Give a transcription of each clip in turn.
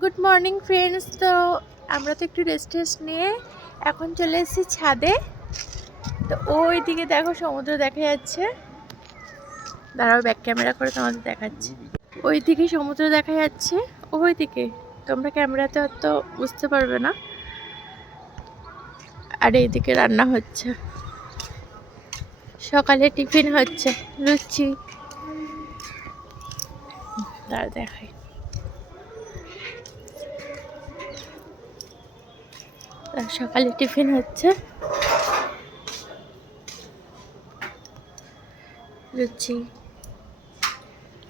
Good morning friends তো আমরা তো একটু রেস্ট টেস্ট নিয়ে এখন চলে এসেছি ছাদে। তো ওই দিকে দেখো সমুদ্র দেখা যাচ্ছে। দাঁড়াও ব্যাক ক্যামেরা করে তোমাদের দেখাচ্ছি। ওই দিকে সমুদ্র দেখা যাচ্ছে। ওই দিকে তোমরা ক্যামেরাতে হয়তো বুঝতে পারবে না। আর এইদিকে রান্না হচ্ছে। সকালে টিফিন হচ্ছে, লুচি। দাঁড়া দেখাই। সকালে টিফিন হচ্ছে। লুচি।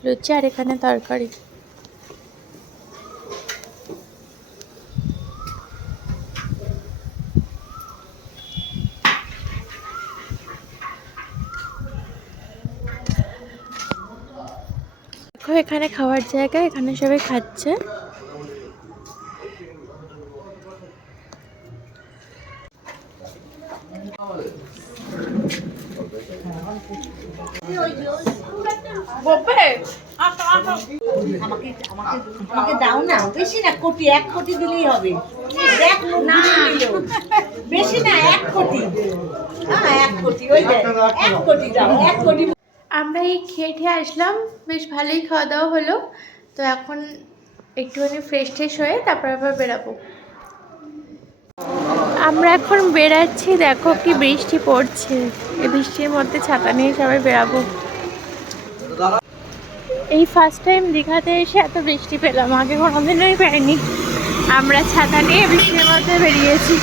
লুচি আর এখানে তরকারি। এখানে খাওয়ার জায়গা এখানে সবাই খাচ্ছে। আমাকে দাও না বেশি না কোটি এক কোটি দিলেই হবে। এক না বেশি না এক কোটি। হ্যাঁ এক কোটি ওই এক কোটি দাও এক কোটি। আমরা এই খেয়ে ঠেয়ে আসলাম। বেশ ভালোই খাওয়া দাওয়া হলো। তো এখন একটুখানি ফ্রেশ ট্রেশ হয়ে তারপর আবার বেরাবো। আমরা এখন বেরাচ্ছি দেখো কি বৃষ্টি পড়ছে। এই বৃষ্টির মধ্যে ছাতা নিয়ে সবাই বেরাবো এই ফার্স্ট টাইম দীঘাতে এসে এত বৃষ্টি পেলাম, আগে কোনোদিনই পাইনি আমরা ছাতা নিয়ে বৃষ্টির মধ্যে বেরিয়েছি।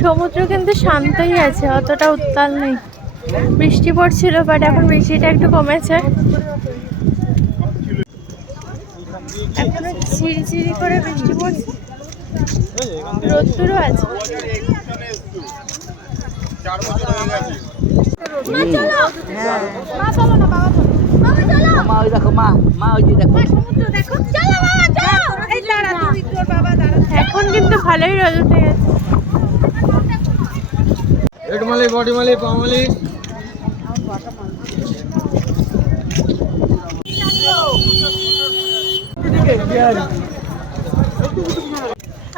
সমুদ্র কিন্তু শান্তই আছে, অতটা উত্তাল নেই। বৃষ্টি পড়ছিল বাট এখন বৃষ্টিটা একটু কমেছে। এখন করে বৃষ্টি পড়ছে? রোদ্দুরও আছে। মা ওই দেখো মা মা ওই যে দেখো। এখন কিন্তু ভালোই রোদ উঠে গেছে। হেড মালি বডি মালি পা মালি।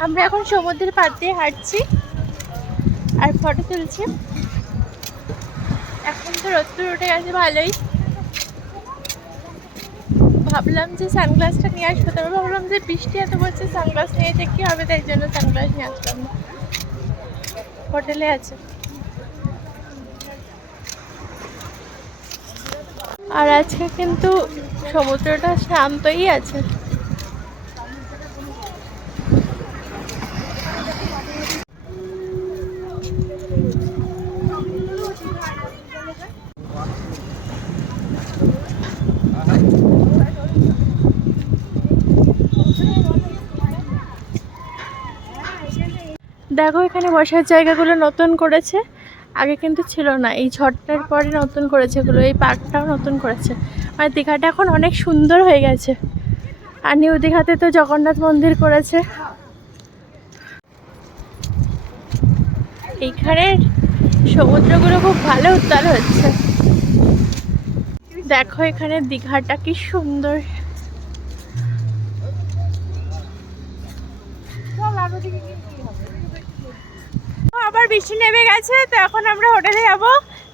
আমরা এখন সমুদ্রের পাড় দিয়ে হাঁটছি আর ফটো তুলছি। এখন তো রোদ্দুর উঠে গেছে ভালোই। ভাবলাম যে সানগ্লাসটা নিয়ে আসব, তারপর ভাবলাম যে বৃষ্টি এত বলছে সানগ্লাস নিয়ে যে কী হবে, তাই জন্য সানগ্লাস নিয়ে আসলাম। হোটেলে আছে। আর আজকে কিন্তু সমুদ্রটা শান্তই আছে। দেখো এখানে বসার জায়গাগুলো নতুন করেছে। আগে কিন্তু ছিল না। এই ঝড়টার পরে নতুন করেছে এগুলো, এই পার্কটাও নতুন করেছে। মানে দীঘাটা এখন অনেক সুন্দর হয়ে গেছে। আর নিউ দীঘাতে তো জগন্নাথ মন্দির করেছে। এইখানের সমুদ্রগুলো খুব ভালো উত্তাল হচ্ছে। দেখো এখানে দীঘাটা কি সুন্দর। আবার বৃষ্টি নেমে গেছে, তো এখন আমরা হোটেলে যাব।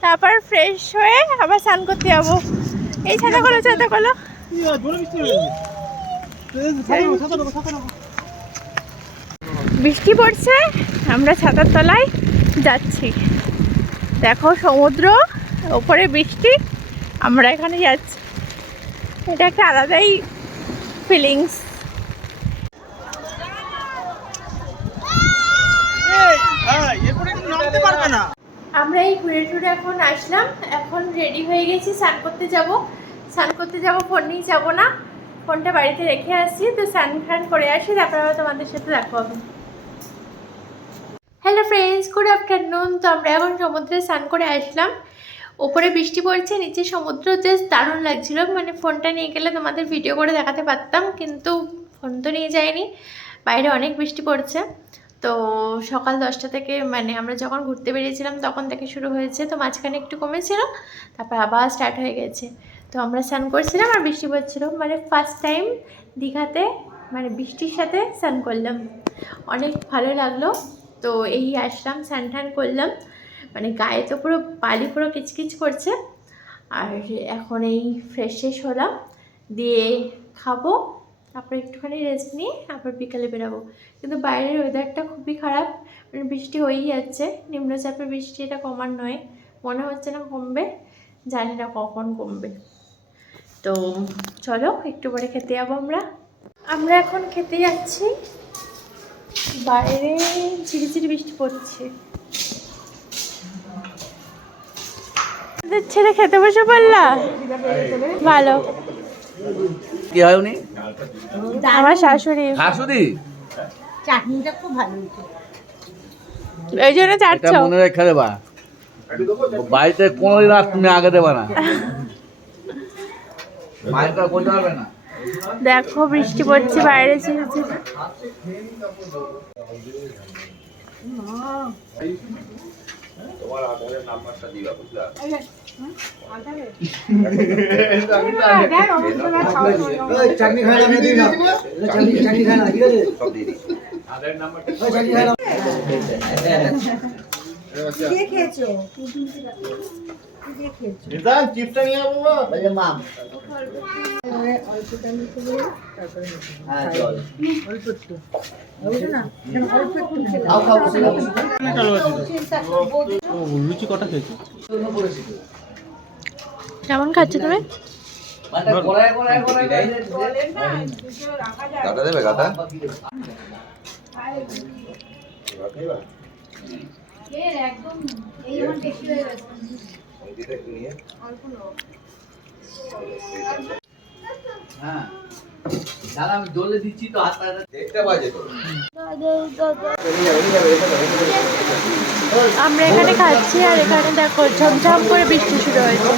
তারপর ফ্রেশ হয়ে আবার স্নান করতে যাব। এই ছাতা করো ছাতা করো। বৃষ্টি পড়ছে, আমরা ছাতার তলায় যাচ্ছি। দেখো সমুদ্র, ওপরে বৃষ্টি, আমরা এখানে যাচ্ছি। এটা একটা আলাদাই ফিলিংস আমরা এই ঘুরে টুরে এখন আসলাম। এখন রেডি হয়ে গেছি, স্নান করতে যাব। স্নান করতে যাব, ফোন নিয়ে যাব না। ফোনটা বাড়িতে রেখে আসছি তো স্নান খান করে আসি, তারপর আবার তোমাদের সাথে দেখা হবে। হ্যালো ফ্রেন্ডস গুড আফটারনুন তো আমরা এখন সমুদ্রে স্নান করে আসলাম। ওপরে বৃষ্টি পড়ছে, নিচে সমুদ্র জাস্ট দারুণ লাগছিল। মানে ফোনটা নিয়ে গেলে তোমাদের ভিডিও করে দেখাতে পারতাম, কিন্তু ফোন তো নিয়ে যায়নি বাইরে অনেক বৃষ্টি পড়ছে। তো সকাল দশটা থেকে মানে আমরা যখন ঘুরতে বেরিয়েছিলাম তখন থেকে শুরু হয়েছে, তো মাঝখানে একটু কমেছিল, তারপর আবার স্টার্ট হয়ে গেছে। তো আমরা স্নান করছিলাম আর বৃষ্টি পড়ছিল মানে ফার্স্ট টাইম দীঘাতে মানে বৃষ্টির সাথে স্নান করলাম। অনেক ভালো লাগল, তো এই আসলাম, স্নান টান করলাম মানে গায়ে তো পুরো বালি পুরো কিচকিচ করছে। আর এখন এই ফ্রেশ হলাম দিয়ে খাব। তারপর একটুখানি রেস্ট নিয়ে আবার বিকালে বেরাবো। কিন্তু বাইরের ওয়েদারটা খুবই খারাপ মানে বৃষ্টি হয়েই যাচ্ছে। নিম্নচাপের বৃষ্টি এটা কমার নয়, মনে হচ্ছে না কমবে, জানি না কখন কমবে। তো চলো, একটু পরে খেতে যাব আমরা। আমরা এখন খেতে যাচ্ছি, বাইরে ঝিরিঝিরি বৃষ্টি পড়ছে। ছেলে খেতে বসে পড়লা? ভালো। কি হয় উনি? আমার শাশুড়ি। শাশুড়ি? চাটনিটা খুব ভালো ওই জন্য এটা চাচ্ছ মনে রেখে দেবা। বাড়িতে কোনোদিন আর তুমি আগে দেবা না। মায়েরটা বলতে পারবে না। দেখো বৃষ্টি পড়ছে বাইরে ঝিরিঝিরি চাটনি খাই না দিই না চাটনি চাটনি খাই না ঠিক আছে চাটনি খাই না দিয়ে খেয়েছো নিতান চিপসটা নিয়ে যাব বলে মাম হ্যাঁ চল। খাও খাও বসে খাও কেমন খাচ্ছ তুমি? মানে কড়াই কড়াই কড়াই গাটা দেবে গাটা হ্যাঁ দাদা আমি দোলে দিচ্ছি তো দেখতে আমরা এখানে খাচ্ছি আর এখানে দেখো ঝমঝম করে বৃষ্টি শুরু হয়েছে।